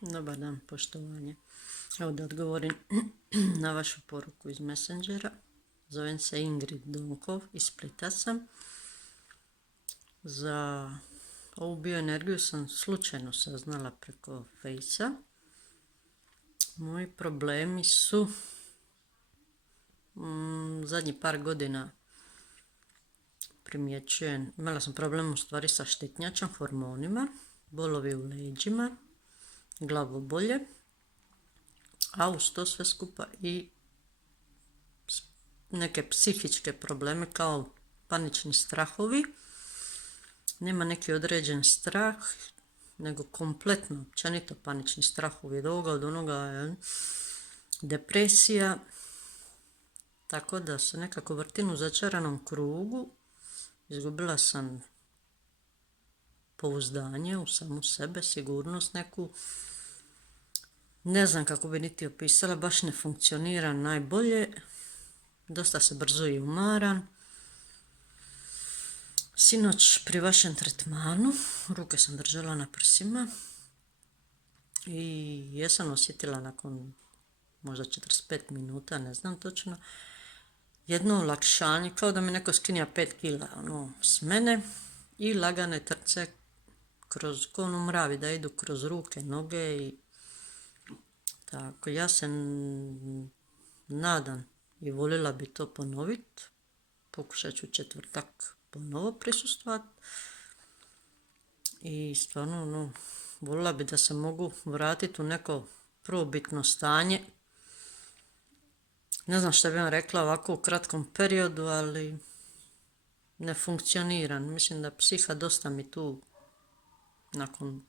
Dobar dan, poštovanje. Evo da odgovorim na vašu poruku iz Messengera. Zovem se Ingrid Donkov, iz Splita sam. Za ovu bioenergiju sam slučajno saznala preko Fejsa. Moji problemi su zadnjih par godina primjećujem, imala sam problem u stvari sa štitnjačom, hormonima, bolovi u leđima, glavobolje, a uz to sve skupa i neke psihičke probleme kao panični strahovi. Nema neki određen strah, nego kompletno, općenito panični strahovi od ovoga, od onoga, depresija. Tako da se nekako vrtim u začaranom krugu. Izgubila sam pouzdanje u samu sebe, sigurnost neku. Ne znam kako bi niti opisala, baš ne funkcionira najbolje. Dosta se brzo i umaram. Sinoć pri vašem tretmanu ruke sam držala na prsima i jesam osjetila nakon možda 45 minuta, ne znam točno, jedno olakšanje, kao da mi neko skinja 5 kila s mene i lagane trce kroz konu mravi da idu kroz ruke, noge i tako. Ja se nadam i voljela bi to ponoviti. Pokušat ću četvrtak ponovo prisustvovati. I stvarno, voljela bi da se mogu vratiti u neko prvobitno stanje. Ne znam što bih vam rekla ovako u kratkom periodu, ali ne funkcioniram. Mislim da psiha dosta mi tu nakon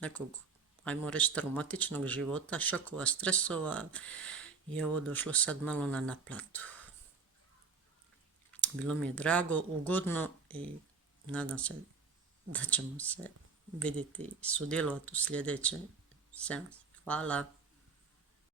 nekog, ajmo reći, traumatičnog života, šokova, stresova, je ovo došlo sad malo na naplatu. Bilo mi je drago, ugodno i nadam se da ćemo se vidjeti i sudjelovati u sljedećem seansu. Hvala.